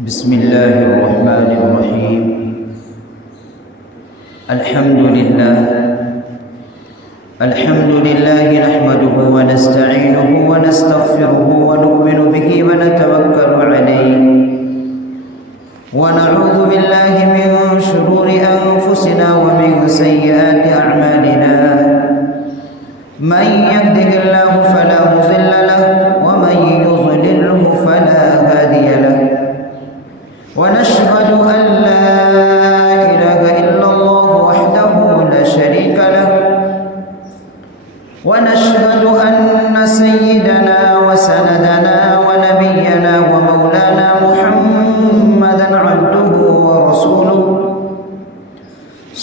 بسم الله الرحمن الرحيم. الحمد لله نحمده ونستعينه ونستغفره ونؤمن به ونتوكل عليه ونعوذ بالله من شرور أنفسنا ومن سيئات أعمالنا. من يهده الله فلا مضل له ومن يضلله فلا هادي له. ونشهد أن لا إله إلا الله وحده لا شريك له. ونشهد أن سيدنا وسندنا ونبينا ومولانا محمدا عبده ورسوله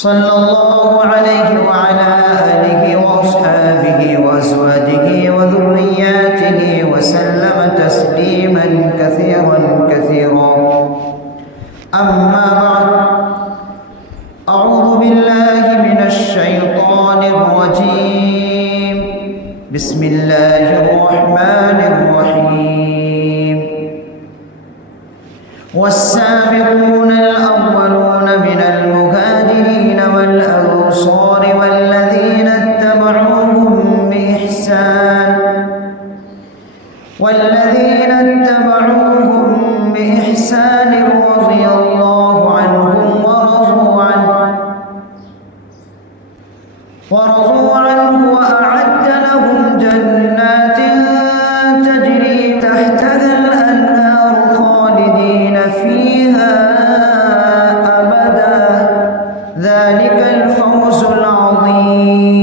صلى الله عليه وعلى آله وأصحابه وأزواجه وذرياته وسلم تسليما كثيرا. أما بعد، أعوذ بالله من الشيطان الرجيم. بسم الله الرحمن الرحيم. والسابقون الأولون من المهاجرين والأنصار والذين اتبعوهم بإحسان رضي الله عنهم ورضوا عنه وأعد لهم جنات تجري تحتها الأنهار خالدين فيها أبدا. ذلك الفوز العظيم.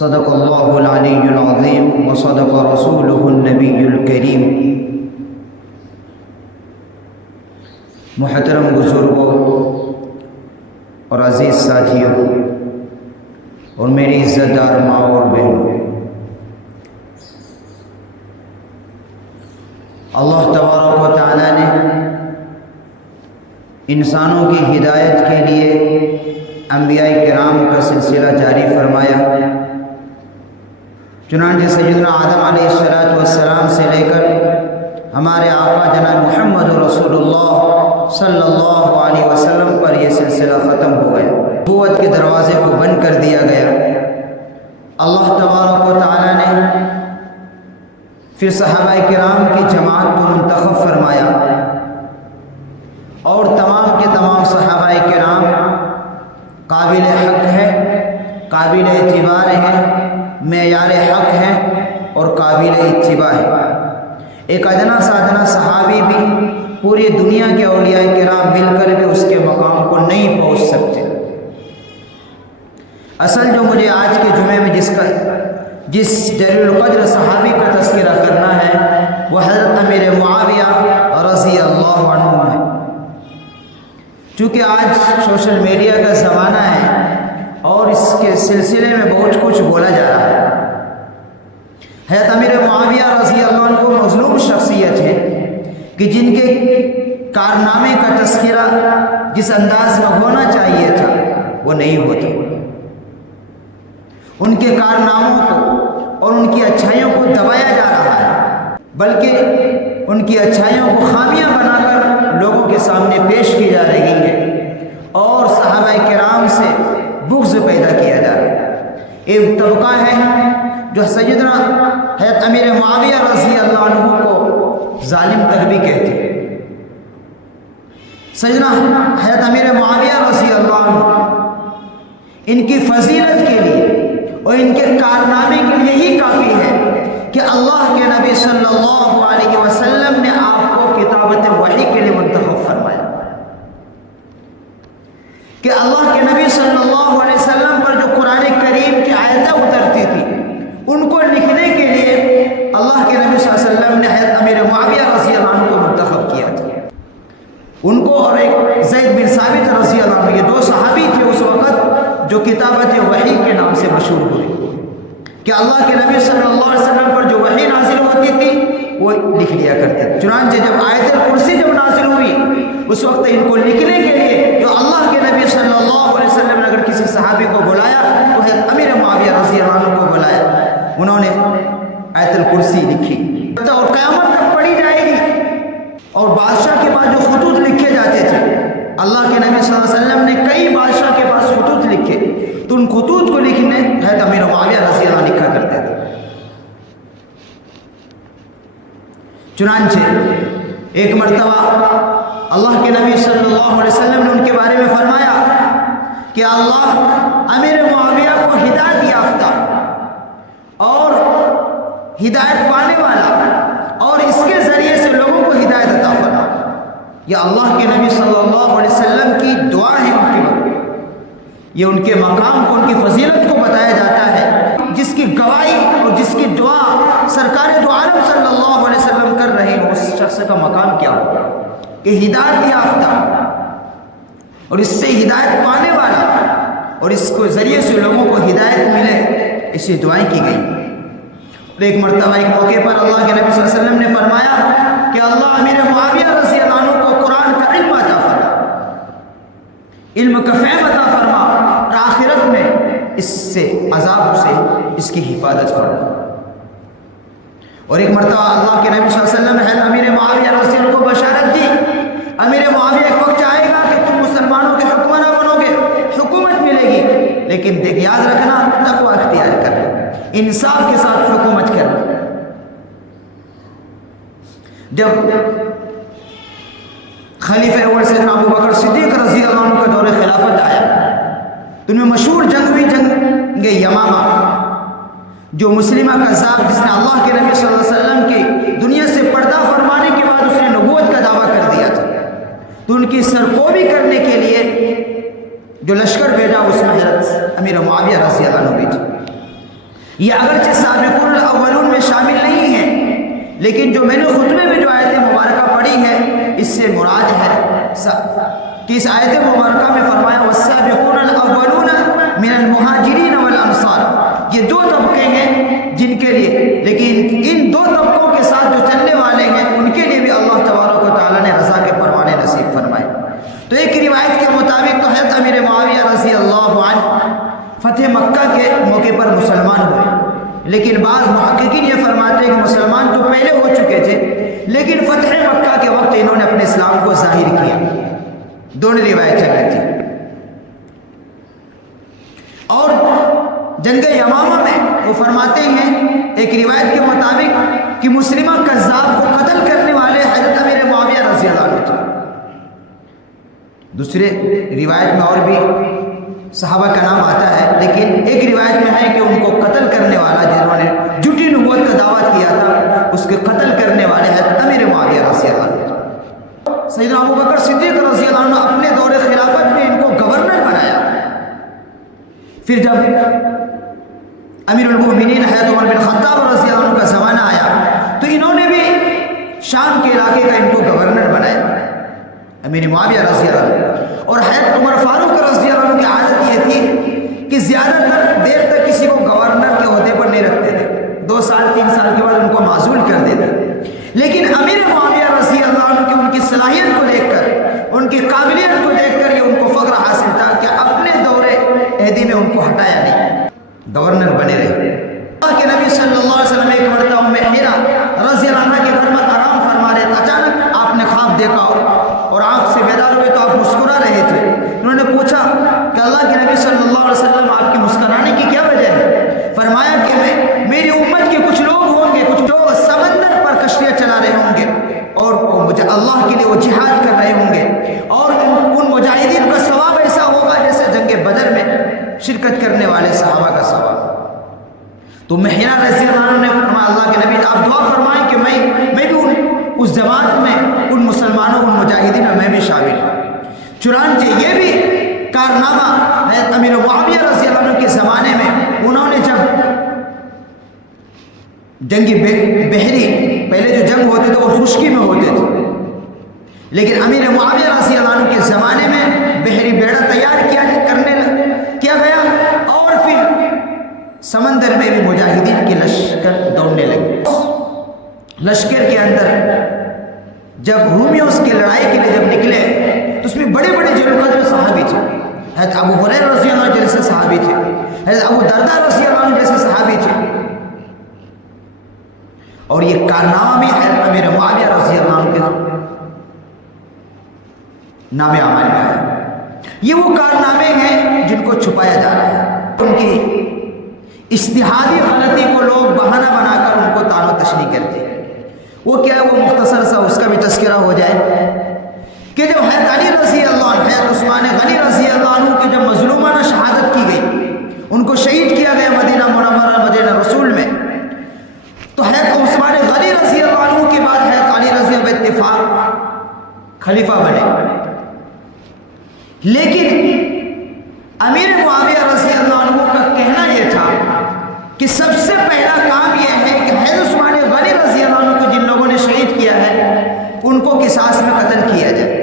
صدق الله العلي العظيم وصدق رسوله النبي الكريم. محترم بزرگوں اور عزیز ساتھیوں اور میری عزت دار ماں اور بہنوں، اللہ تبارک و تعالی نے انسانوں کی ہدایت کے لیے انبیاء کرام کا سلسلہ جاری فرمایا. چنانچہ سیدنا آدم علیہ السلام سے لے کر ہمارے آقا جناب محمد رسول اللہ صلی اللہ علیہ وسلم پر یہ سلسلہ ختم ہو گیا. نبوت کے دروازے کو بند کر دیا گیا. اللہ تبارک و تعالی نے پھر صحابہ کرام کی جماعت کو منتخب فرمایا اور تمام کے تمام صحابہ کرام قابل حق ہیں، قابل اعتبار ہیں، معیار حق ہیں اور قابل اتباع ہیں. ایک ادنا سادنا صحابی بھی پوری دنیا کے اولیاء کرام مل کر بھی اس کے مقام کو نہیں پہنچ سکتے. اصل جو مجھے آج کے جمعے میں جس جلیل القدر صحابی کا تذکرہ کرنا ہے وہ حضرت امیر معاویہ رضی اللہ عنہ ہے. چونکہ آج سوشل میڈیا کا زمانہ ہے اور اس کے سلسلے میں بہت کچھ بولا جا رہا ہے. حضرت امیر معاویہ رضی اللہ عنہ کو مظلوم شخصیت ہے کہ جن کے کارنامے کا تذکرہ جس انداز میں ہونا چاہیے تھا وہ نہیں ہوتا. ان کے کارناموں کو اور ان کی اچھائیوں کو دبایا جا رہا ہے، بلکہ ان کی اچھائیوں کو خامیاں بنا کر لوگوں کے سامنے پیش کی جا رہی ہے اور صحابہ کرام سے بغض پیدا کیا جا رہا ہے. ایک طبقہ ہے جو سیدنا حضرت امیر معاویہ رضی اللہ عنہ کو ظالم تک بھی کہتے ہیں. سیدنا حضرت امیر معاویہ رضی اللہ عنہ ان کی فضیلت کے لیے اور ان کے کارنامے کے لیے یہی کافی ہے کہ اللہ کے نبی صلی اللہ علیہ وسلم نے آپ کو کتابت وحی کے لیے منتخب فرمایا کہ اللہ کے نبی صلی اللہ علیہ وسلم پر جو قرآن کریم کی آیتیں اترتی تھی ان کو لکھنے کے لیے اللہ کے نبی صلی اللہ علیہ وسلم نے حضرت امیر معاویہ رضی اللہ عنہ کو منتخب کیا تھا. ان کو اور ایک زید بن ثابت رضی اللہ عنہ، یہ دو صحابی تھے اس وقت جو کتابت وحی کے نام سے مشہور ہوئے کہ اللہ کے نبی صلی اللہ علیہ وسلم پر جو وحی نازل ہوتی تھی وہ لکھ لیا کرتے تھے. چنانچہ جب آیت الکرسی جب نازل ہوئی اس وقت ان کو لکھنے کے لیے جو اللہ کے نبی صلی اللہ علیہ وسلم نے اگر کسی صحابی کو بلایا تو امیر معاویہ رضی اللہ عنہ کو بلایا. انہوں نے آیت الکرسی لکھی. اور قیامت تک پڑھی جائے گی. اور بادشاہ کے پاس جو خطوط لکھے جاتے تھے، اللہ کے نبی صلی اللہ علیہ وسلم نے کئی بادشاہ کے پاس خطوط لکھے، تو ان خطوط کو لکھنے حضرت امیر معاویہ رضی اللہ عنہ لکھا کرتے تھے. چنانچہ ایک مرتبہ اللہ کے نبی صلی اللہ علیہ وسلم نے ان کے بارے میں فرمایا کہ اللہ امیر معاویہ کو ہدایت یافتہ اور ہدایت پانے والا اور اس کے ذریعے سے لوگوں کو ہدایت عطا فرما. یہ اللہ کے نبی صلی اللہ علیہ وسلم کی دعا ہے ان کی وقت. یہ ان کے مقام کو، ان کی فضیلت کو بتایا جاتا ہے، جس کی گواہی اور جس کی دعا سرکار دو عالم صلی اللہ علیہ وسلم کر رہے ہیں، اس شخص کا مقام کیا ہوگا کہ ہدایت یافتہ اور اس سے ہدایت پانے والا اور اس کو ذریعے سے لوگوں کو ہدایت ملے، ایسی دعائیں کی گئی. اور ایک مرتبہ ایک موقع پر اللہ کے نبی صلی اللہ علیہ وسلم نے فرمایا کہ اللہ امیر معاویہ رضی اللہ عنہ کو قرآن کا علم عطا فرما، علم کا فہم عطا فرما، اور آخرت میں اس سے عذاب سے اس کی حفاظت فرما. اور ایک مرتبہ اللہ کے نبی صلی اللہ علیہ وسلم نے امیر معاویہ رضی اللہ عنہ کو بشارت دی، امیر معاویہ ایک وقت آئے گا کہ تم مسلمانوں کے حکمراں بنو گے، حکومت ملے گی، لیکن دیکھ یاد رکھنا تقوی اختیار کرنا، انصاف کے ساتھ حکومت کرنا. جب خلیفہ اول سیدنا ابو بکر صدیق رضی اللہ عنہ کا دور خلافت آیا تو ان میں مشہور جنگ ہوئی، جنگ یمامہ، جو مسلمہ کذاب جس نے اللہ کے نبی صلی اللہ علیہ وسلم کی دنیا سے پردہ فرمانے کے بعد اس نے نبوت کا دعویٰ کر دیا تھا، تو ان کی سرکوبی کرنے کے لیے جو لشکر بھیجا اس میں حضرت امیر معاویہ رضی اللہ عنہ بھی تھے. یہ اگرچہ سابقون الاولون میں شامل نہیں ہیں، لیکن جو میں نے خطبے میں جو آیت مبارکہ پڑھی ہے اس سے مراد ہے کہ اس آیت مبارکہ میں فرمایا والسابقون الاولون من المہاجرین والانصار، یہ دو طبقے ہیں جن کے لیے، لیکن ان دو طبقوں کے ساتھ جو چلنے والے ہیں ان کے لیے بھی اللہ تبارک و تعالیٰ نے رضا کے پروانے نصیب فرمائے. تو ایک روایت کے مطابق تو حضرت امیر معاویہ رضی اللہ عنہ فتح مکہ کے موقع پر مسلمان ہوئے، لیکن بعض محققین یہ فرماتے ہیں کہ مسلمان تو پہلے ہو چکے تھے، لیکن فتح مکہ کے وقت انہوں نے اپنے اسلام کو ظاہر کیا. دونوں روایتیں رہتی. اور جنگ یمامہ میں وہ فرماتے ہیں ایک روایت کے مطابق کہ مسلمہ کذاب کو قتل کرنے والے حضرت امیر معاویہ رضی اللہ عنہ تھے. دوسرے روایت میں اور بھی صحابہ کا نام آتا ہے، لیکن ایک روایت میں ہے کہ ان کو قتل کرنے والا جنہوں نے جھوٹی نبوت کا دعویٰ کیا تھا، اس کے قتل کرنے والے حضرت امیر معاویہ رضی اللہ عنہ. سیدنا ابو بکر صدیق رضی اللہ عنہ اپنے دور خلافت میں ان کو گورنر بنایا. پھر جب امیر المومنین حضرت عمر بن خطاب رضی اللہ عنہ کا زمانہ آیا تو انہوں نے بھی شام کے علاقے کا ان کو گورنر بنایا، امیر معاویہ رضی اللہ عنہ. اور حضرت عمر فاروق رضی اللہ عنہ کی عادت یہ تھی کہ زیادہ تر دیر تک کسی کو گورنر کے عہدے پر نہیں رکھتے تھے، 2 سال 3 سال کے بعد ان کو معزول کر دیتے. لیکن امیر معاویہ رضی اللہ عنہ کی ان کی صلاحیت کو دیکھ کر، ان کی قابلیت کو دیکھ کر یہ ان کو فخر حاصل تھا کہ اپنے دور عہدی میں ان کو ہٹایا نہیں، گورنر بنے رہے. اللہ کے نبی صلی اللہ علیہ وسلم ایک مرتبہ ام حیرہ رضی اللہ عنہ کے گھر میں آرام فرما رہے تھے. اچانک آپ نے خواب دیکھا اور آنکھ سے بیدار ہوئے تو آپ مسکرا رہے تھے. انہوں نے پوچھا کہ اللہ کے نبی صلی اللہ علیہ وسلم آپ کی مسکرانے کی کیا وجہ ہے؟ فرمایا کہ میری امت کے کچھ لوگ ہوں گے، کچھ جو سمندر پر کشتیاں چلا رہے ہوں گے اور اللہ کے لیے وہ جہاد کر رہے ہوں گے، اور ان مجاہدین کا ثواب ایسا ہوگا جیسے جنگ بدر میں شرکت کرنے والے صحابہ کا ثواب. تو مہیرہ رضی اللہ عنہ نے فرمایا اللہ کے نبی آپ دعا فرمائیں کہ میں بھی اس جماعت میں ان مسلمانوں ان مجاہدین میں بھی شامل ہوں. چنانچہ یہ بھی کارنامہ حضرت امیر معاویہ رضی اللہ عنہ کے زمانے میں انہوں نے جب جنگی بحری پہلے جو جنگ ہوتے تھے وہ خشکی میں ہوتے تھے، لیکن امیر معاویہ رضی اللہ عنہ کے زمانے میں بحری بیڑا تیار کیا گیا اور پھر سمندر میں بھی مجاہدین کے لشکر دوڑنے لگے. لشکر کے اندر جب رومیوں کی لڑائی کے لیے جب نکلے تو اس میں بڑے بڑے جلیل القدر صحابی تھے. حضرت ابو ہریرہ رضی اللہ عنہ جیسے صحابی تھے، حضرت ابو درداء رضی اللہ عنہ جیسے صحابی تھے، اور یہ کارنامہ بھی حضرت امیر معاویہ رضی اللہ عنہ کے نام اعمال میں ہے۔ یہ وہ کارنامے ہیں جن کو چھپایا جا رہا ہے۔ ان کی اجتہادی غلطی کو لوگ بہانہ بنا کر ان کو طعن و تشنیع کرتے ہیں۔ وہ کیا ہے، وہ مختصر سا اس کا بھی تذکرہ ہو جائے کہ جب حضرت علی رضی اللہ عنہ، حضرت عثمان غنی رضی اللہ عنہ کی جب مظلومانہ شہادت کی گئی، ان کو شہید کیا گیا مدینہ منورہ مدینہ رسول میں، تو حضرت عثمان غنی رضی اللہ عنہ کے بعد حضرت علی رضی اللہ عنہ اتفاق خلیفہ بنے۔ لیکن امیر معاویہ رضی اللہ عنہ کا کہنا یہ تھا کہ سب سے پہلا کام یہ ہے کہ حضرت عثمان غنی رضی اللہ عنہ کو جن لوگوں نے شہید کیا ہے ان کو قصاص میں قتل کیا جائے۔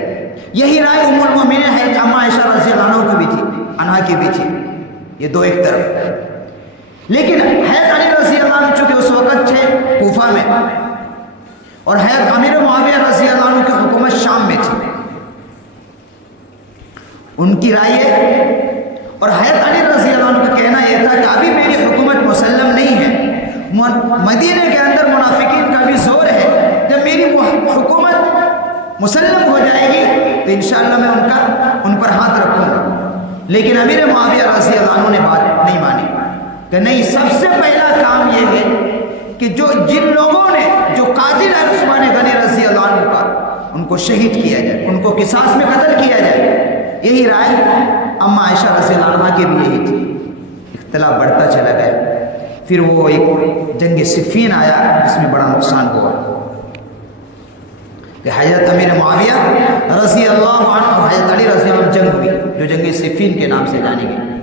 یہی رائے ام المؤمنین حضرت اما عائشہ رضی اللہ عنہ کی بھی تھی، عنہا کی بھی تھی، یہ دو ایک طرف۔ لیکن حضرت علی رضی اللہ عنہ چونکہ اس وقت تھے کوفہ میں، اور حضرت امیر معاویہ رضی اللہ عنہ کی حکومت شام میں تھی، ان کی رائے اور حضرت علی رضی اللہ عنہ کا کہنا یہ تھا کہ ابھی میری حکومت مسلم نہیں ہے، مدینے کے اندر منافقین کا بھی زور ہے، جب میری حکومت مسلم ہو جائے گی تو انشاءاللہ میں ان پر ہاتھ رکھوں گا۔ لیکن امیر معاویہ رضی اللہ عنہ نے بات نہیں مانی کہ نہیں، سب سے پہلا کام یہ ہے کہ جن لوگوں نے جو قاتل ہے عثمان غنی رضی اللہ عنہ کا، ان کو شہید کیا جائے، ان کو قصاص میں قتل کیا جائے۔ یہی رائے اما عائشہ رضی اللہ عنہ کی بھی یہی تھی۔ اختلاف بڑھتا چلا گیا، پھر وہ ایک جنگ صفین آیا جس میں بڑا نقصان ہوا کہ حضرت امیر معاویہ رضی اللہ عنہ اور حضرت علی رضی اللہ عنہ جنگ ہوئی، جو جنگ صفین کے نام سے جانی گئی۔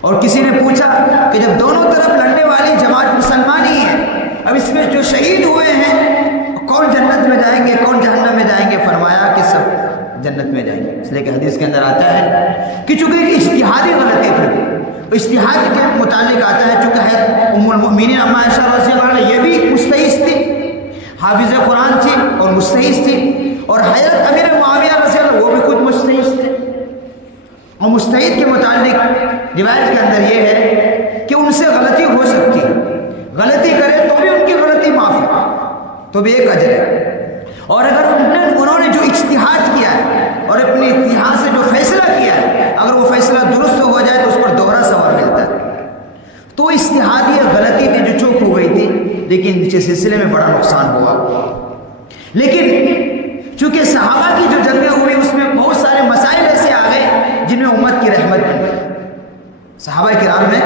اور کسی نے پوچھا کہ جب دونوں طرف لڑنے والی جماعت مسلمان ہی ہے، اب اس میں جو شہید ہوئے ہیں کون جنت میں جائیں گے کون جہنم میں جائیں گے؟ فرمایا کہ سب جنت میں جائیں گے، اس لیے کہ حدیث کے اندر آتا ہے کہ چونکہ اجتہادی غلطی تھی، اجتہاد کے متعلق آتا ہے، چونکہ حضرت ام المؤمنین اما عائشہ رضی اللہ عنہ یہ بھی مستحیض تھی، حافظ قرآن تھی اور مستحیض تھی، اور حضرت امیر معاویہ رضی اللہ عنہ وہ بھی خود مستحیض تھے۔ اور مستحیض کے متعلق روایت کے اندر یہ ہے کہ ان سے غلطی ہو سکتی ہے، غلطی کرے تو بھی ان کی غلطی معاف ہے، تو بھی ایک اجر ہے، اور اگر انہوں نے جو اجتہاد کیا ہے اور اپنے اتحاد سے جو فیصلہ کیا ہے، اگر وہ فیصلہ درست ہو جائے تو اس پر دوہرا ثواب ملتا ہے۔ تو اجتہادی غلطی تھی جو چوک ہو گئی تھی، لیکن اس سلسلے میں بڑا نقصان ہوا۔ لیکن چونکہ صحابہ کی جو جنگیں ہوئی اس میں بہت سارے مسائل ایسے آ گئے جن میں امت کی رحمت بن گئی۔ صحابہ کرام میں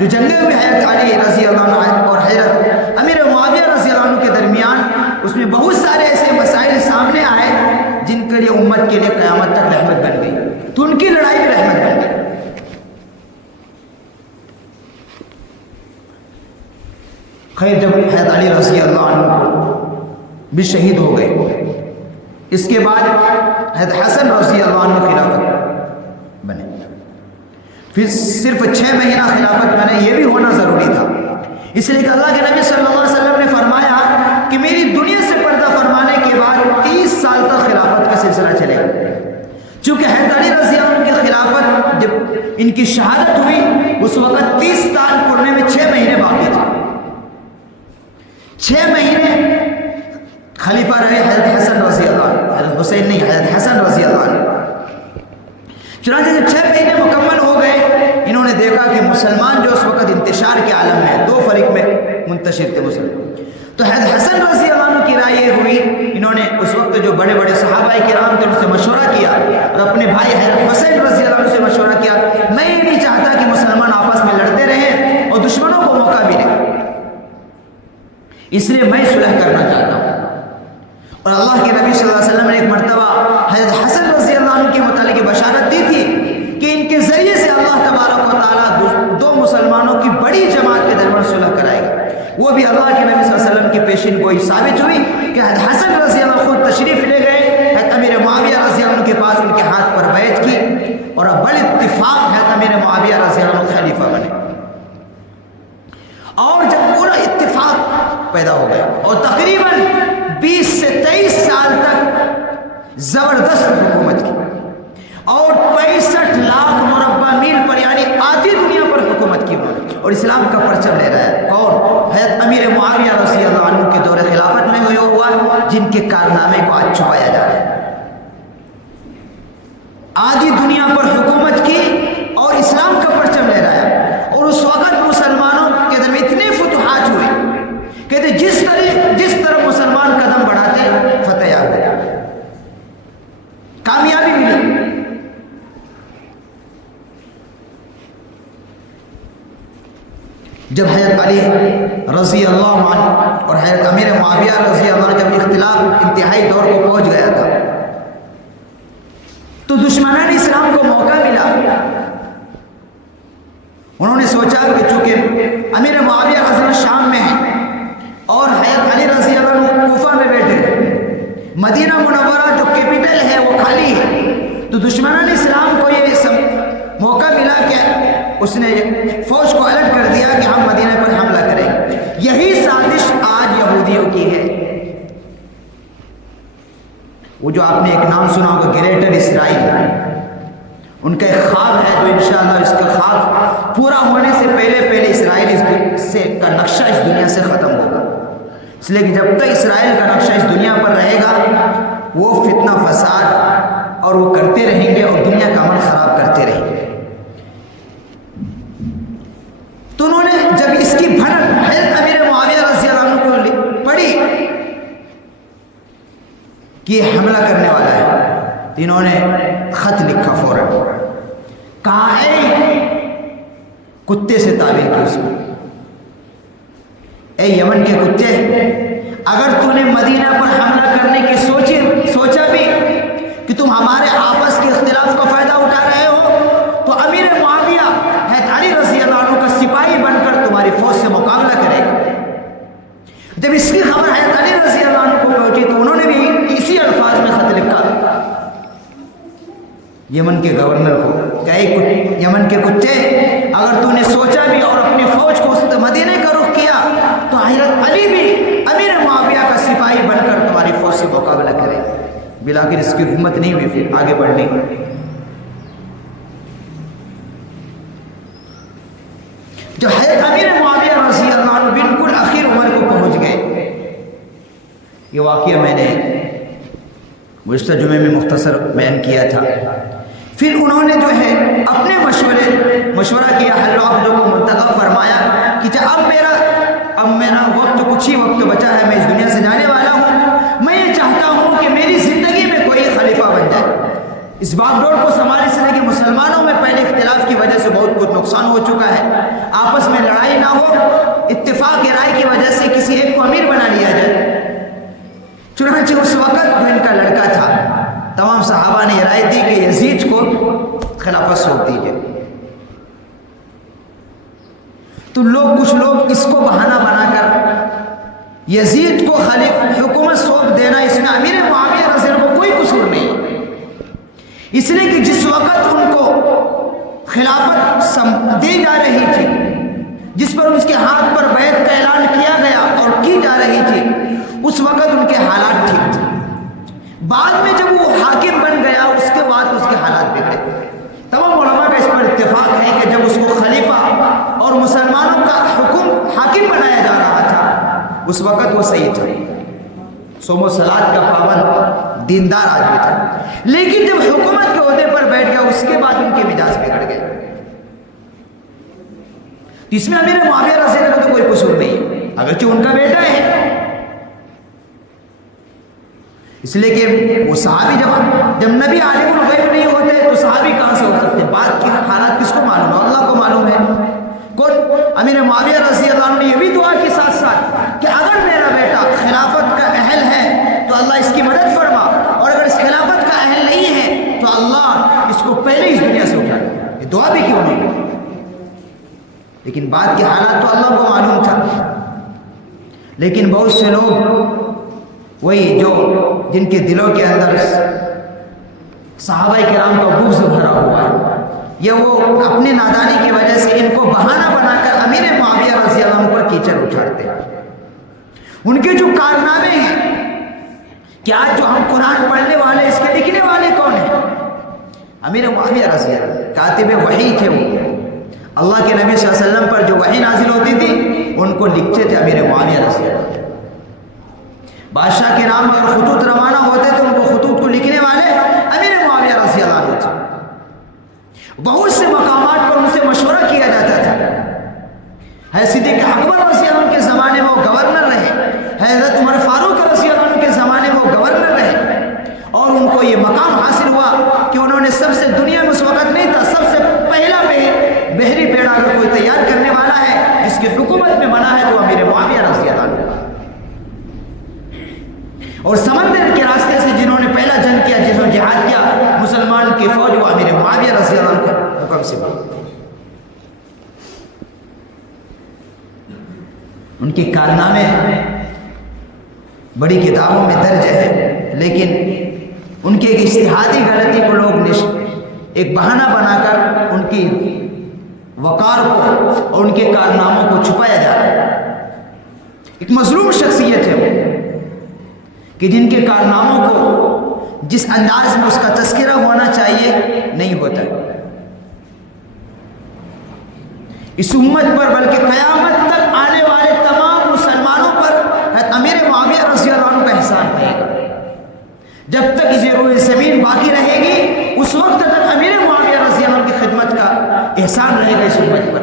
جو جنگیں ہوئی حضرت علی رضی اللہ عنہ اور حضرت امیر معاویہ رضی اللہ عنہ کے درمیان، اس میں بہت سارے ایسے مسائل سامنے آئے جن کے لیے امت کے لیے قیامت تک رحمت بن گئی، تو ان کی لڑائی بھی رحمت بن گئی۔ خیر، جب حضرت علی رضی اللہ عنہ بھی شہید ہو گئے، اس کے بعد حضرت حسن رضی اللہ عنہ خلافت بنے، پھر صرف 6 مہینہ خلافت بنے، یہ بھی ہونا ضروری تھا، اس لیے کہ اللہ کے نبی صلی اللہ علیہ وسلم نے فرمایا کہ میری دنیا سے پردہ فرمانے کے بعد 30 سال تک خلافت کا سلسلہ چلے گا۔ چونکہ حضرت علی رضی اللہ عنہ کی خلافت جب ان کی شہادت ہوئی اس وقت 30 سال پڑنے میں 6 مہینے باقی تھے، 6 مہینے خلیفہ رہے حضرت حسن رضی اللہ عنہ، حضرت حسین نہیں، حضرت حسن رضی اللہ عنہ۔ چنانچہ جب 6 مہینے مکمل ہو گئے، انہوں نے دیکھا کہ مسلمان جو اس وقت انتشار کے عالم میں 2 فریق میں منتشر تھے مسلمان، تو حضرت حسن رضی اللہ عنہ کی رائے یہ ہوئی، انہوں نے اس وقت جو بڑے بڑے صحابہ کرام تھے ان سے مشورہ کیا اور اپنے بھائی حضرت حسین رضی اللہ عنہ سے مشورہ کیا، میں یہ نہیں چاہتا کہ مسلمان آپس میں لڑتے رہیں اور دشمنوں کو موقع ملے، اس لیے میں صلح کرنا چاہتا ہوں۔ اور اللہ کے نبی صلی اللہ علیہ وسلم نے ایک مرتبہ حضرت حسن رضی اللہ عنہ کے متعلق بشارت دی تھی کہ ان کے ذریعے سے اللہ تبارک و تعالیٰ 2 مسلمانوں کی بڑی جماعت کے درمیان صلح کرائے گا۔ وہ بھی اللہ کے نبی صلی اللہ علیہ وسلم کی پیشین گوئی ثابت ہوئی کہ حضرت حسن رضی اللہ عنہ خود تشریف لے گئے حضرت امیر معاویہ رضی اللہ عنہ کے پاس، ان کے ہاتھ پر بیعت کی، اور بڑے اتفاق حضرت امیر معاویہ رضی اللہ عنہ خلیفہ بنے۔ اور جب پورا اتفاق پیدا ہو گیا اور تقریباً 20 سے 23 سال تک زبردست حکومت کی، اور 65 لاکھ مربع میل پر یعنی آدھی دنیا پر حکومت کی انہوں نے، اور اسلام کا پرچم لے رہا ہے کون؟ حضرت امیر معاویہ رضی اللہ عنہ جن کے کارنامے کو آج چھپایا جا رہا ہے. آدھی دنیا پر حکومت کی اور اسلام کا پرچم لہرایا، اور اس وقت مسلمانوں کے درمیان اتنے فتوحات ہوئے کہ جس طرح مسلمان قدم بڑھاتے فتح یاب ہو، کامیابی ملی. جب حضرت علی رضی اللہ عنہ اور حضرت امیر معاویہ رضی اللہ عنہ جب اختلاف انتہائی دور کو پہنچ گیا تھا تو دشمنان اسلام کو موقع ملا. انہوں نے سوچا کہ چونکہ امیر معاویہ رضی اللہ شام میں ہیں اور حضرت علی رضی اللہ عنہ کوفہ میں بیٹھے، مدینہ منورہ جو کیپٹل ہے وہ خالی ہے، تو دشمنان اسلام کو یہ موقع ملا کہ اس نے فوج کو الرٹ کر دیا کہ ہم مدینہ پر حملہ کریں. یہی سازش آج یہودیوں کی ہے. وہ جو آپ نے ایک نام سنا ہوگا گریٹر اسرائیل، ان کا ایک خواب ہے جو انشاءاللہ اس کا خواب پورا ہونے سے پہلے اسرائیل کا نقشہ اس دنیا سے ختم ہوگا. اس لیے کہ جب تک اسرائیل کا نقشہ اس دنیا پر رہے گا وہ فتنہ فساد اور وہ کرتے رہیں گے اور دنیا کا عمل خراب کرتے رہیں گے. تو انہوں نے جب اس کی بھنک حضرت امیر معاویہ رضی اللہ عنہ کو پڑھی کہ یہ حملہ کرنے والا ہے تو انہوں نے خط لکھا فوراً، کہا اے کتے سے تعبیر کی اس کو، اے یمن کے کتے، اگر تو نے مدینہ پر حملہ کرنے کی سوچا بھی کہ تم ہمارے آپس کے اختلاف کا فائدہ اٹھا رہے ہو تو امیر معاویہ حضرت علی رضی اللہ عنہ کا سپاہی بن کر تمہاری فوج سے مقابلہ کرے گا. جب اس کی خبر حضرت علی رضی اللہ عنہ کو پہنچی تو انہوں نے بھی اسی الفاظ میں خط لکھا یمن کے گورنر کو کہ اے یمن کے کتے، اگر تو نے سوچا بھی اور اپنی فوج کو مدینے کا رخ کیا تو حضرت علی بھی امیر معاویہ کا سپاہی بن کر تمہاری فوج سے مقابلہ کرے. بلاخر اس کی ہمت نہیں ہوئی پھر آگے بڑھنے. جو حضرت امیر معاویہ رضی اللہ عنہ بالکل آخر عمر کو پہنچ گئے. یہ واقعہ میں نے گزشتہ جمعے میں مختصر بیان کیا تھا. پھر انہوں نے جو ہے اپنے مشورہ کیا، حل عقدوں کو منتخب فرمایا کہ اب میرا وقت کچھ ہی وقت بچا ہے، میں اس دنیا سے جانے والا ہوں، میں یہ چاہتا ہوں کہ میری زندگی میں کوئی خلیفہ بن جائے. اس باغ ڈور کو سنبھالنے سے کہ مسلمانوں میں پہلے اختلاف کی وجہ سے بہت کچھ نقصان ہو چکا ہے، آپس میں لڑائی نہ ہو، اتفاق رائے کی وجہ سے کسی ایک کو امیر بنا لیا جائے. چنانچہ اس وقت جو ان کا لڑکا تھا تمام صحابہ نے رائے دی کہ یزید کو خلافت سونپ دیجیے. تو کچھ لوگ اس کو بہانہ بنا کر یزید کو حکومت سونپ دینا، اس میں امیر معاویہ رضی اللہ عنہ کو کوئی قصور نہیں، اس لیے کہ جس وقت ان کو خلافت دی جا رہی تھی، جس پر اس کے ہاتھ پر بیعت کا اعلان کیا گیا اور کی جا رہی تھی، اس وقت ان کے حالات ٹھیک تھے. بعد میں جب وہ حاکم بن گیا اس کے بعد اس کے حالات بگڑے. تمام علماء کا اس پر اتفاق ہے کہ جب اس کو خلیفہ اور مسلمانوں کا حاکم بنایا جا رہا تھا اس وقت وہ صحیح تھا، صوم و صلات کا پابند دیندار آدمی تھا. لیکن جب حکومت کے عہدے پر بیٹھ گیا اس کے بعد ان کے مزاج بگڑ گئے. اس میں امیر معاویہ رضی اللہ عنہ کو کوئی قصور نہیں ہے، اگرچہ ان کا بیٹا ہے. اس لیے کہ وہ صحابی جب نبی عالم الغیب نہیں ہوتے تو صحابی کہاں سے ہو سکتے؟ بعد کی حالات کس کو معلوم ہے؟ اللہ کو معلوم ہے. کون؟ امیر معاویہ رضی اللہ عنہ نے یہ بھی دعا کی ساتھ ساتھ کہ اگر میرا بیٹا خلافت کا اہل ہے تو اللہ اس کی مدد فرما، اور اگر اس خلافت کا اہل نہیں ہے تو اللہ اس کو پہلے اس دنیا سے اٹھا. یہ دعا بھی کیوں نہیں؟ لیکن بعد کے حالات تو اللہ کو معلوم تھا. لیکن بہت سے لوگ وہی جن کے دلوں کے اندر صحابہ کرام کا بغض بھرا ہوا ہے، یا وہ اپنے نادانی کی وجہ سے ان کو بہانہ بنا کر امیر معاویہ رضی اللہ عنہ پر کیچڑ اٹھاتے ہیں. ان کے جو کارنامے ہیں کہ آج جو ہم قرآن پڑھنے والے اس کے لکھنے والے کون ہیں؟ امیر معاویہ رضی اللہ عنہ کاتب وحی تھے. وہ اللہ کے نبی صلی اللہ علیہ وسلم پر جو وحی نازل ہوتی تھی ان کو لکھتے تھے امیر معاویہ رضی اللہ عنہ. بادشاہ کے نام پر خطوط روانہ ہوتے تھے، ان کو خطوط کو لکھنے والے امیر معاویہ رضی اللہ عنہ تھے۔ بہت سے مقامات پر ان سے مشورہ کیا جاتا تھا۔ حضرت صدیق اکبر رضی اللہ عنہ کے زمانے میں وہ گورنر رہے، حضرت عمر فاروق رضی اللہ عنہ کے زمانے میں وہ گورنر رہے، اور ان کو یہ مقام حاصل ہوا کہ انہوں نے سب سے، دنیا میں اس وقت نہیں تھا، سب سے پہلا بحری بیڑا اگر کوئی تیار کرنے والا ہے جس کی حکومت میں بنا ہے تو امیر معاویہ رضی اللہ عنہ، اور سمندر کے راستے سے جنہوں نے پہلا جنگ کیا، جس نے جہاد کیا مسلمان کی فوج، وہ امیر معاویہ رضی اللہ عنہ کے حکم سے بنا۔ ان کے کارنامے بڑی کتابوں میں درج ہے، لیکن ان کی ایک اجتہادی غلطی کو لوگ ایک بہانہ بنا کر ان کی وقار کو اور ان کے کارناموں کو چھپایا جا رہا ہے۔ ایک مظلوم شخصیت ہے وہ، کہ جن کے کارناموں کو جس انداز میں اس کا تذکرہ ہونا چاہیے نہیں ہوتا، اس امت پر بلکہ قیامت تک آنے والے تمام مسلمانوں پر امیر معاویہ رضی اللہ عنہ کا احسان رہے گا۔ جب تک یہ روئے زمین باقی رہے گی اس وقت تک امیر معاویہ رضی اللہ عنہ کی خدمت کا احسان رہے گا اس امت پر۔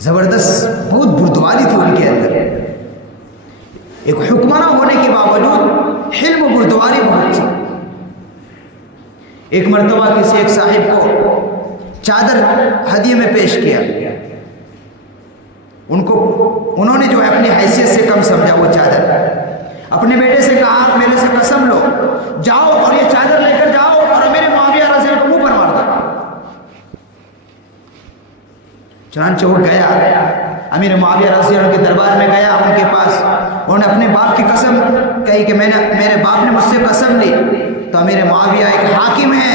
زبردست بہت بردباری تھی ان کے اندر، ایک حکمراں ہونے کے باوجود حلم و بردباری بہت تھی۔ ایک مرتبہ کسی ایک صاحب کو چادر ہدیے میں پیش کیا، انہوں نے جو ہے اپنی حیثیت سے کم سمجھا وہ چادر، اپنے بیٹے سے کہا میرے سے قسم لو، جاؤ اور یہ چادر لے کر جاؤ اور میرے معاویہ رضی اللہ عنہ کو منہ پر مار دو۔ چنانچہ وہ گیا، امیر معاویہ رضی اللہ عنہ کے دربار میں گیا، ان کے پاس انہوں نے اپنے باپ کی قسم کہی کہ میرے باپ نے مجھ سے قسم لی۔ تو امیر معاویہ ایک حاکم ہے،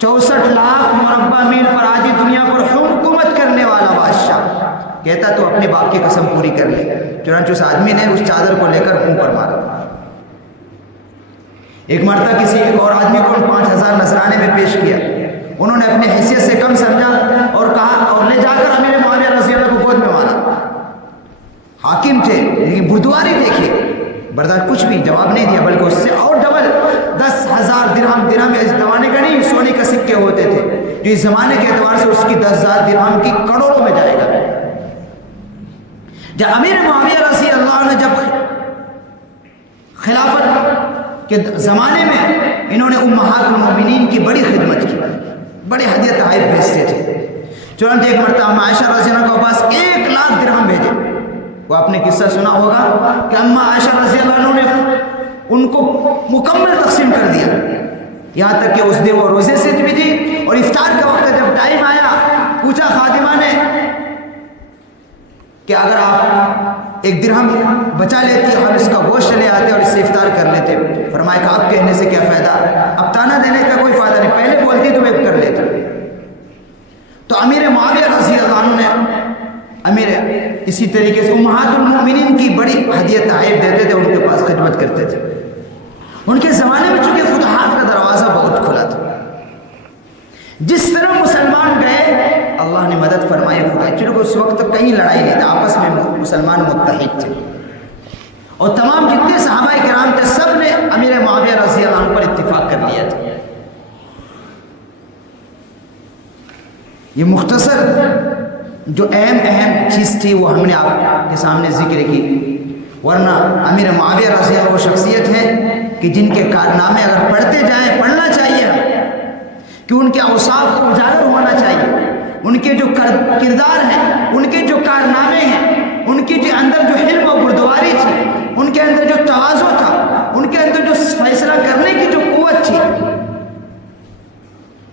64 لاکھ مربع میل پر آج دنیا پر حکومت کرنے والا بادشاہ، کہتا تو اپنے باپ کی قسم پوری کر لے۔ چنانچہ اس آدمی نے اس چادر کو لے کر منہ پر مارا۔ ایک مرتبہ کسی ایک اور آدمی کو 5000 نذرانے میں پیش کیا، انہوں نے اپنی حیثیت سے کم سمجھا اور کہا اور لے جا کر امیر معاویہ رضی اللہ عنہ کو گود میں مارا۔ حاکم تھے لیکن بردواری دیکھیے، برداشت کچھ بھی جواب نہیں دیا، بلکہ اس سے اور ڈبل 10,000 درہم اس زمانے کا نہیں، سونے کے سکے ہوتے تھے جو اس زمانے کے اعتبار سے اس کی 10,000 درہم کی کروڑوں میں جائے گا۔ جب امیر معاویہ رضی اللہ عنہ جب خلافت کے زمانے میں انہوں نے امہات المؤمنین کی بڑی خدمت کی، بڑے ہدیہ تحائف بھیجتے تھے۔ چنانچہ ایک مرتبہ عائشہ رضی اللہ عنہ کے پاس 1 لاکھ درہم بھیجے۔ وہ آپ نے قصہ سنا ہوگا کہ اماں عائشہ رضی اللہ عنہ نے ان کو مکمل تقسیم کر دیا، یہاں تک کہ اس دن وہ روزے سے بھی تھی، اور افطار کا وقت جب ٹائم آیا پوچھا خادمہ نے کہ اگر آپ 1 درہم بچا لیتی ہم اس کا گوشت لے آتے اور اس سے افطار کر لیتے۔ فرمایا کہ آپ کہنے سے کیا فائدہ، اب تانا دینے کا کوئی فائدہ نہیں، پہلے بولتی تو میں کر لیتا۔ تو امیر معاویہ رضی اللہ عنہ نے اسی طریقے سے امہات المؤمنین کی بڑی ہدیہ تحائف دیتے تھے، ان کے پاس خدمت کرتے تھے۔ ان کے زمانے میں چونکہ فتوحات کا دروازہ بہت کھلا تھا، جس طرح مسلمان گئے اللہ نے مدد فرمائی، چونکہ اس وقت کہیں لڑائی نہیں تھا، آپس میں مسلمان متحد تھے، اور تمام جتنے صحابہ کرام تھے سب نے امیر معاویہ رضی اللہ عنہ پر اتفاق کر لیا تھا۔ یہ مختصر جو اہم چیز تھی وہ ہم نے آپ کے سامنے ذکر کی، ورنہ امیر معاویہ رضی اللہ عنہ وہ شخصیت ہے کہ جن کے کارنامے اگر پڑھتے جائیں، پڑھنا چاہیے کہ ان کے اوصاف کو اجاگر ہونا چاہیے، ان کے جو کردار ہیں، ان کے جو کارنامے ہیں، ان کے جو اندر جو حلم و بردباری تھی، ان کے اندر جو تواضع تھا، ان کے اندر جو فیصلہ کرنے کی جو قوت تھی،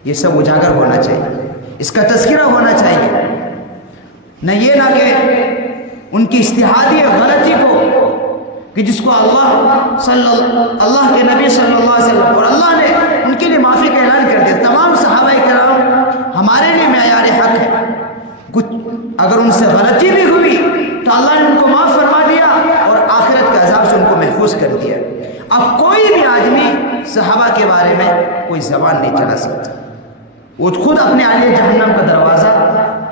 یہ سب اجاگر ہونا چاہیے، اس کا تذکرہ ہونا چاہیے، نہ یہ نہ کہ ان کی اجتہادی غلطی کو کہ جس کو اللہ کے نبی صلی اللہ علیہ وسلم اور اللہ نے ان کے لیے معافی کا اعلان کر دیا۔ تمام صحابہ کرام ہمارے لیے معیار حق ہے، کچھ اگر ان سے غلطی بھی ہوئی تو اللہ نے ان کو معاف فرما دیا اور آخرت کے عذاب سے ان کو محفوظ کر دیا۔ اب کوئی بھی آدمی صحابہ کے بارے میں کوئی زبان نہیں چلا سکتا، وہ خود اپنے عالیہ جہنم کا دروازہ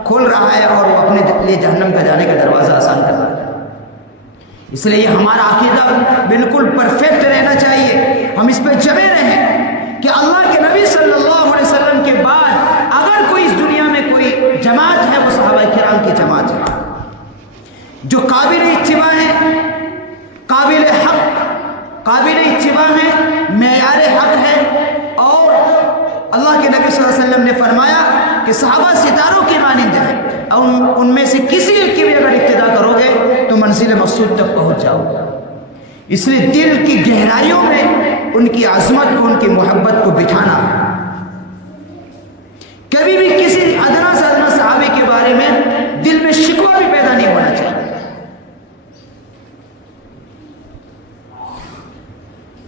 کھول رہا ہے اور وہ اپنے لیے جہنم کا جانے کا دروازہ آسان کر رہا ہے۔ اس لیے ہمارا عقیدہ بالکل پرفیکٹ رہنا چاہیے، ہم اس پہ جمے رہیں کہ اللہ کے نبی صلی اللہ علیہ وسلم کے بعد اگر کوئی اس دنیا میں کوئی جماعت ہے وہ صحابہ کرام کی جماعت ہے، جو قابل اتباع ہے، قابل حق، قابل اتباع ہے، معیار حق ہے۔ اور اللہ کے نبی صلی اللہ علیہ وسلم نے فرمایا کہ صحابہ ستاروں کے مانند ہیں، اور ان میں سے کسی ایک کی بھی اگر ابتدا کرو گے تو منزل مقصود تک پہنچ جاؤ گے۔ اس لیے دل کی گہرائیوں میں ان کی عظمت کو، ان کی محبت کو بٹھانا، کبھی بھی کسی ادنا سے ادنا صحابی کے بارے میں دل میں شکوہ بھی پیدا نہیں ہونا چاہیے۔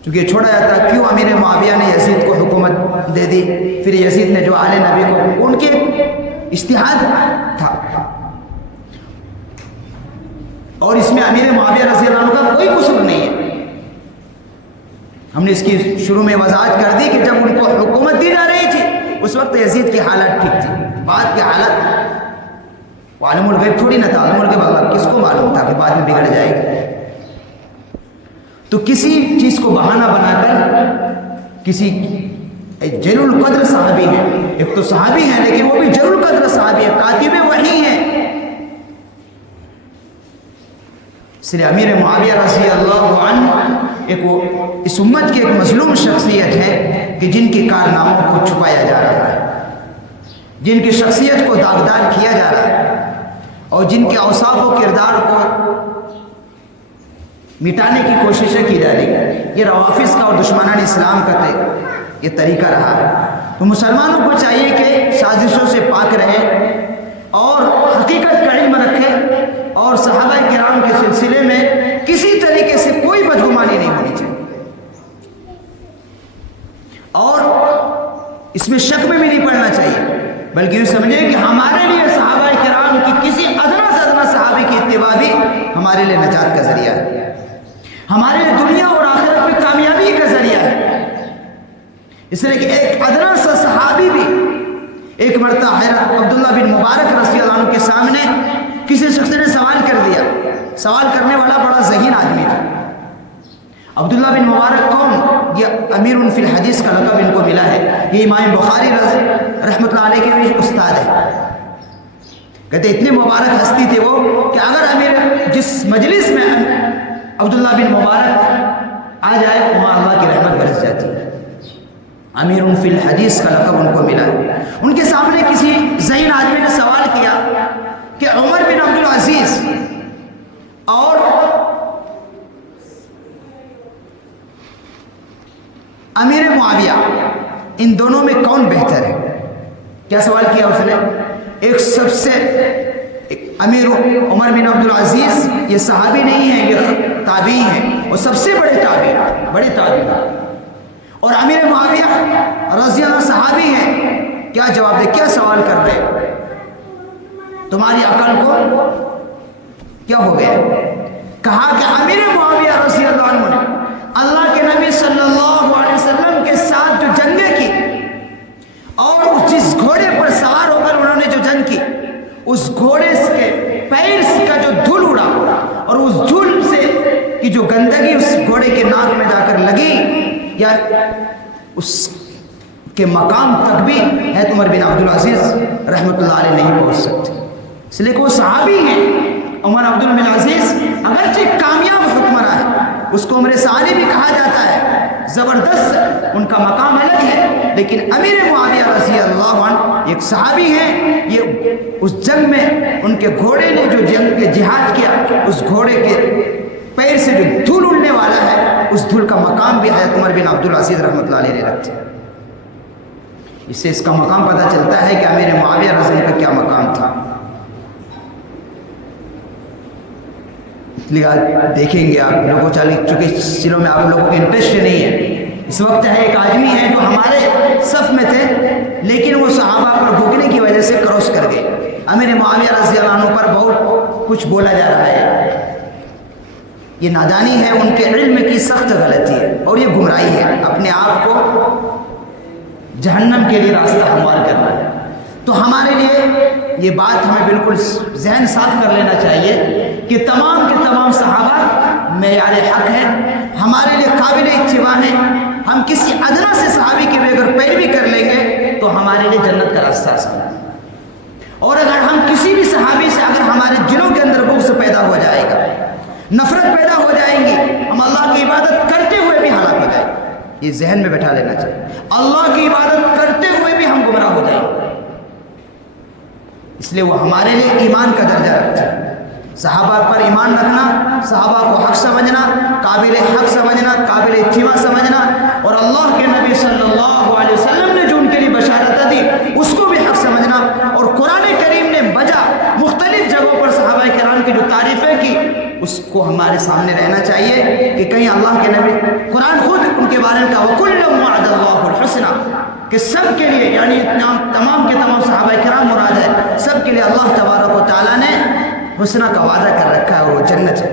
چونکہ چھوڑا جاتا کیوں امیر معاویہ نے یزید کو حکومت دے دی، پھر یزید نے جو آل نبی کو، ان کے اجتہاد تھا، اور اس میں امیر معاویہ رضی اللہ عنہ کا کوئی قصور نہیں ہے۔ ہم نے اس کی شروع میں وضاحت کر دی کہ جب ان کو حکومت دی جا رہی تھی اس وقت یزید کی حالت ٹھیک تھی، بعد کی حالت عالم الغیب تھوڑی نہ تھا، عالم الغیب اللہ کس کو معلوم تھا کہ بعد میں بگڑ جائے گا۔ تو کسی چیز کو بہانہ بنا کر کسی جلیل القدر صحابی ہیں، ایک تو صحابی ہیں لیکن وہ بھی جلیل القدر صحابی ہے، کاتب وحی ہیں، اس لیے امیر معاویہ رضی اللہ عنہ ایک وہ اس امت کی ایک مظلوم شخصیت ہے کہ جن کے کارناموں کو چھپایا جا رہا ہے، جن کی شخصیت کو داغدار کیا جا رہا ہے، اور جن کے اوصاف و کردار کو مٹانے کی کوششیں کی جا رہی ہے۔ یہ روافظ کا اور دشمنان اسلام کا یہ طریقہ رہا ہے۔ تو مسلمانوں کو چاہیے کہ سازشوں سے پاک رہے اور حقیقت کا علم رکھے، اور صحابہ کرام کے سلسلے میں کسی طریقے سے کوئی بدگمانی نہیں ہونی چاہیے، اور اس میں شک میں بھی نہیں پڑنا چاہیے، بلکہ یہ سمجھیں کہ ہمارے لیے صحابہ کرام کی کسی ادنا سے ادنا صحابی کی اتباع بھی ہمارے لیے نجات کا ذریعہ ہے، ہمارے لیے دنیا اور آخرت میں کامیابی کا ذریعہ ہے۔ اس لیے کہ ایک ادنا سا صحابی بھی ایک مرتبہ حضرت عبداللہ بن مبارک رضی اللہ عنہ کے سامنے کسی شخص نے سوال کر دیا، سوال کرنے والا بڑا ذہین آدمی تھا۔ عبداللہ بن مبارک کون؟ یہ امیر فی الحدیث کا لقب ان کو ملا ہے، یہ امام بخاری رحمۃ اللہ علیہ کے بھی استاد ہے۔ کہتے اتنے مبارک ہستی تھے وہ کہ اگر امیر جس مجلس میں عبداللہ بن مبارک آ جائے وہاں اللہ کی رحمت برس جاتی ہے۔ امیر فی الحدیث کا لقب ان کو ملا ہے۔ ان کے سامنے کسی ذہین آدمی نے سوال کیا کہ عمر بن عبدالعزیز اور امیر معاویہ ان دونوں میں کون بہتر ہے؟ کیا سوال کیا اس نے؟ ایک سب سے امیر عمر بن عبدالعزیز یہ صحابی نہیں ہیں، یہ تابعی ہیں، اور سب سے بڑے تابعی، اور امیر معاویہ رضی اللہ صحابی ہیں۔ کیا جواب دے؟ کیا سوال کر رہے؟ تمہاری عقل کو کیا ہو گیا؟ کہا کہ امیر معاویہ رضی اللہ عنہ نے اللہ کے نبی صلی اللہ علیہ وسلم کے ساتھ جو جنگیں کی، اور جس گھوڑے پر سوار ہو کر انہوں نے جو جنگ کی، اس گھوڑے کے پیر کا جو دھول اڑا، اور اس دھول سے کی جو گندگی اس گھوڑے کے ناک میں جا کر لگی، یا اس کے مقام تک بھی حضرت عمر بن عبدالعزیز رحمۃ اللہ علیہ نہیں پہنچ سکتے، اس لیے کہ وہ صحابی ہیں۔ عمر عبدالعزیز اگرچہ کامیاب حکمراں ہے، اس کو عمر ثانی بھی کہا جاتا ہے، زبردست ان کا مقام الگ ہے، لیکن امیر معاویہ رضی اللہ عنہ ایک صحابی ہیں۔ یہ اس جنگ میں ان کے گھوڑے نے جو جنگ کے جہاد کیا، اس گھوڑے کے پیر سے جو دھول اڑنے والا ہے، اس دھول کا مقام بھی حضرت عمر بن عبدالعزیز رحمۃ اللہ علیہ نے رکھتے۔ اس سے اس کا مقام پتہ چلتا ہے کہ امیر معاویہ رضی اللہ عنہ کا کیا مقام تھا۔ دیکھیں گے آپ لوگوں، چونکہ چیزوں میں آپ لوگوں کو انٹرسٹ نہیں ہے۔ اس وقت ہے ایک آدمی ہے جو ہمارے صف میں تھے، لیکن وہ صحابہ پر بھوکنے کی وجہ سے کراس کر گئے۔ امیر معاویہ رضی اللہ عنہ پر بہت کچھ بولا جا رہا ہے، یہ نادانی ہے، ان کے علم کی سخت غلطی ہے، اور یہ گمراہی ہے، اپنے آپ کو جہنم کے لیے راستہ ہموار کرنا ہے۔ تو ہمارے لیے یہ بات ہمیں بالکل ذہن صاف کر لینا چاہیے کہ تمام کے تمام صحابہ معیار حق ہیں، ہمارے لیے قابل اتباع ہیں. ہم کسی ادنا سے صحابی کی بھی اگر پیروی کر لیں گے تو ہمارے لیے جنت کا راستہ آسان ہے. اور اگر ہم کسی بھی صحابی سے اگر ہمارے دلوں کے اندر بغض پیدا ہو جائے گا، نفرت پیدا ہو جائیں گی، ہم اللہ کی عبادت کرتے ہوئے بھی ہلاک ہو جائیں گے. یہ ذہن میں بٹھا لینا چاہیے. اللہ کی عبادت کرتے ہوئے بھی ہم گمراہ ہو جائیں گے. اس لیے وہ ہمارے لیے ایمان کا درجہ رکھتے ہیں. صحابہ پر ایمان رکھنا، صحابہ کو حق سمجھنا، قابل حق سمجھنا، قابل اتباع سمجھنا، اور اللہ کے نبی صلی اللہ علیہ وسلم نے جو ان کے لیے بشارت دی اس کو بھی حق سمجھنا. اور قرآن کریم نے بجا مختلف جگہوں پر صحابہ کرام کی جو تعریفیں کی اس کو ہمارے سامنے رہنا چاہیے کہ کہیں اللہ کے نبی قرآن خود ان کے بارے میں کہا وَكُلًّا وَعَدَ اللَّهُ الْحُسْنَى، کہ سب کے لیے یعنی تمام کے تمام صحابہ کرام مراد ہے، سب کے لیے اللہ تبارک و تعالیٰ نے حسنہ کا وعدہ کر رکھا ہے، وہ جنت ہے.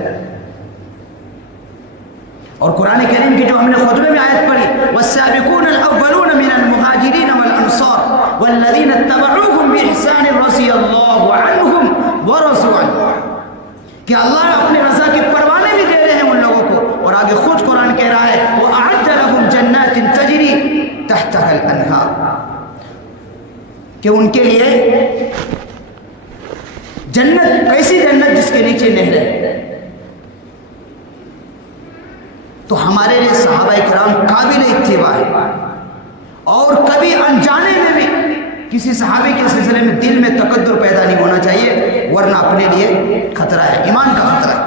اور قرآن کریم کی جو ہم نے خطبے میں آیت پڑھی وَالسَّابِقُونَ الْأَوَّلُونَ مِنَ الْمُهَاجِرِينَ وَالْأَنصَارِ وَالَّذِينَ اتَّبَعُوهُمْ بِإِحْسَانٍ رَضِيَ اللَّهُ عَنْهُمْ وَرَضُوا عَنْهُ، کہ اللہ اپنی رضا کی پروانے بھی دے رہے ہیں ان لوگوں کو. اور آگے خود قرآن کہہ رہا ہے وَأَعَدَّ لَهُمْ جَنَّاتٍ تَجْرِي تَحْتَهَا الْأَنْهَارُ، کہ ان کے لیے جنت، کیسی جنت جس کے نیچے نہریں. تو ہمارے لیے صحابہ کرام قابل اتباع ہے. اور کبھی انجانے میں بھی کسی صحابی کے سلسلے میں دل میں تقدر پیدا نہیں ہونا چاہیے، ورنہ اپنے لیے خطرہ ہے، ایمان کا خطرہ ہے.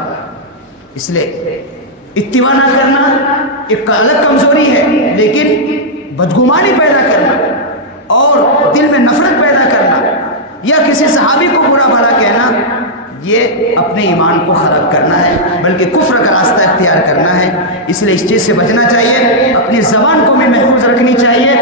اس لیے اتباع نہ کرنا ایک الگ کمزوری ہے، لیکن بدگمانی پیدا کرنا اور دل میں نفرت پیدا کرنا یا کسی صحابی کو برا بھلا کہنا یہ اپنے ایمان کو خراب کرنا ہے، بلکہ کفر کا راستہ اختیار کرنا ہے. اس لیے اس چیز سے بچنا چاہیے، اپنی زبان کو بھی محفوظ رکھنی چاہیے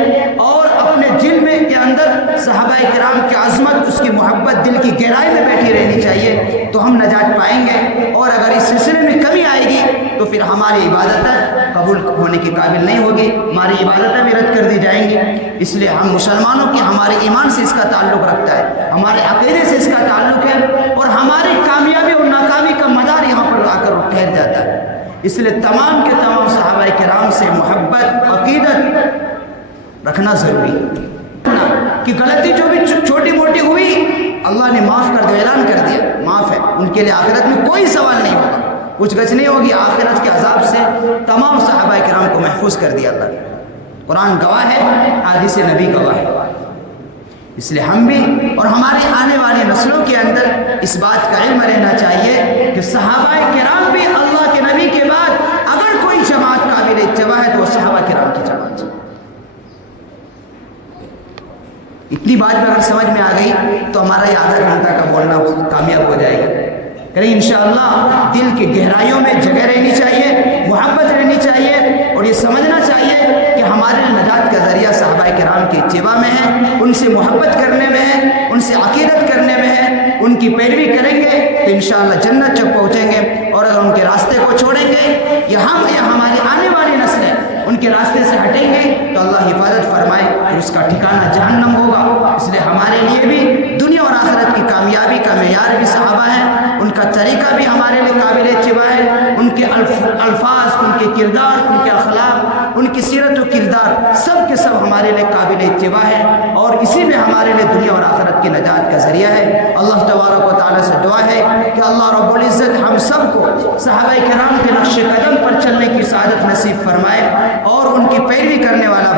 اور اپنے دل میں کے اندر صحابہ کرام کی عظمت، اس کی محبت دل کی گہرائی میں بیٹھی رہنی چاہیے، تو ہم نجات پائیں گے. اور اگر اس سلسلے میں کمی آئے گی تو پھر ہماری عبادتیں قبول ہونے کے قابل نہیں ہوگی، ہماری عبادتیں بھی رد کر دی جائیں گی. اس لیے ہم مسلمانوں کی ہمارے ایمان سے اس کا تعلق رکھتا ہے، ہمارے عقیدے سے اس کا تعلق ہے، اور ہماری کامیابی اور ناکامی کا مدار یہاں پر آ کر ٹھہر جاتا ہے. اس لیے تمام کے تمام صحابہ کرام سے محبت، عقیدت رکھنا ضروری ہے کہ غلطی جو بھی چھوٹی موٹی ہوئی اللہ نے معاف کر دیا، اعلان کر دیا معاف ہے. ان کے لیے آخرت میں کوئی سوال نہیں ہوگا، کچھ گچ نہیں ہوگی. آخرت کے عذاب سے تمام صحابہ کرام کو محفوظ کر دیا اللہ نے. قرآن گواہ ہے، حدیث نبی گواہ ہے. اس لیے ہم بھی اور ہماری آنے والی نسلوں کے اندر اس بات کا علم رہنا چاہیے کہ صحابہ کرام بھی اللہ کے نبی کے بعد اگر کوئی جماعت قابل اتباع ہے تو وہ صحابہ کرام کی جماعت ہے. اتنی بات بھی اگر سمجھ میں آ گئی تو ہمارا یہ آدھا گھنٹہ کا بولنا کامیاب ہو جائے گا. کریں انشاءاللہ دل کی گہرائیوں میں جگہ رہنی چاہیے، محبت رہنی چاہیے، اور یہ سمجھنا چاہیے کہ ہمارے نجات کا ذریعہ صحابہ کرام کی اتباع میں ہے، ان سے محبت کرنے میں ہے، ان سے عقیدت کرنے میں ہے. ان کی پیروی کریں گے تو انشاءاللہ جنت تک پہنچیں گے. اور اگر ان کے راستے کو چھوڑیں گے یا ہم یا ہماری آنے والی نسلیں ان کے راستے سے ہٹیں گے تو اللہ حفاظت فرمائے کہ اس کا ٹھکانہ جہنم ہوگا. اس لیے ہمارے لیے بھی دنیا اور آخرت کی کامیابی کا معیار بھی صحابہ ہے، ان کا طریقہ بھی ہمارے لیے قابل اتباع ہے. ان کے الفاظ، ان کے کردار، ان کے اخلاق، ان کی سیرت و کردار سب کے سب ہمارے لیے قابل اتباع ہے، اور اسی میں ہمارے لیے دنیا اور آخرت کی نجات کا ذریعہ ہے. اللہ تبارک و تعالیٰ سے دعا ہے کہ اللہ رب العزت ہم سب کو صحابہ کرام کے نقش قدم پر چلنے کی سعادت نصیب فرمائے اور ان کی پیروی کرنے والا